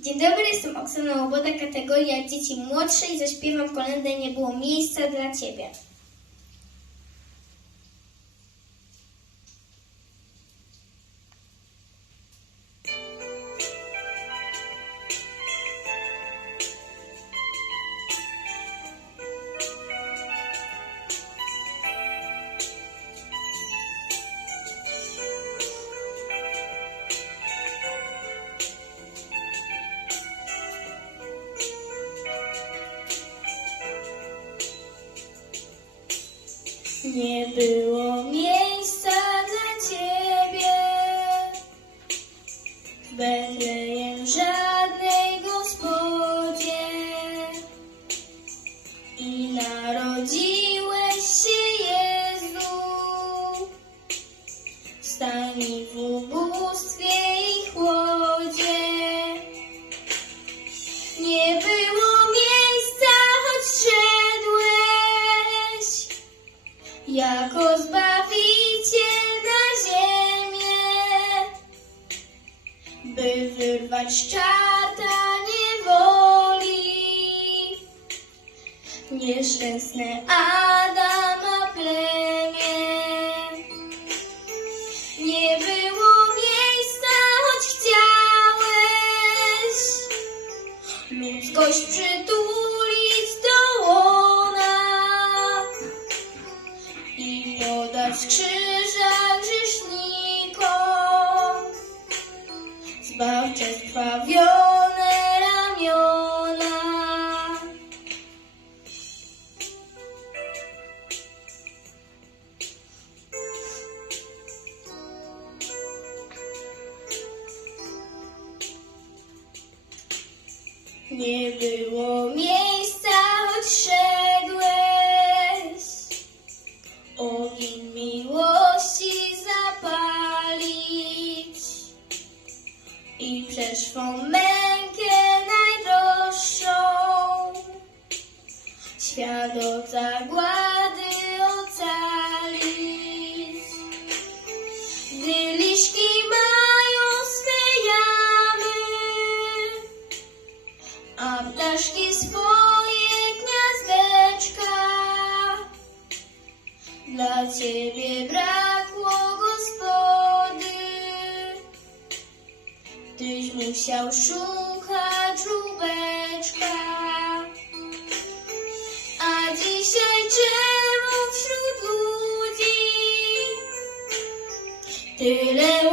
Dzień dobry, jestem Oksana Łoboda, kategoria dzieci młodsze i zaśpiewam kolędę Nie było miejsca dla Ciebie. Nie było miejsca dla Ciebie. W Betlejem z czarta niewoli. Nieszczęsne Adama plemię. Nie było miejsca, choć chciałeś ludzkość przytulić do łona i podać z zbawcze skrwawione ramiona. Nie było miejsca, choć szedłeś ogień miłości i przeszłą mękę najdroższą świat od zagłady ocalić. Gdy liszki mają swe jamy, a ptaszki swoje gniazdeczka. Dla Ciebie brakło Musiał szukać żółbeczka. A dzisiaj czemu wśród ludzi tyle?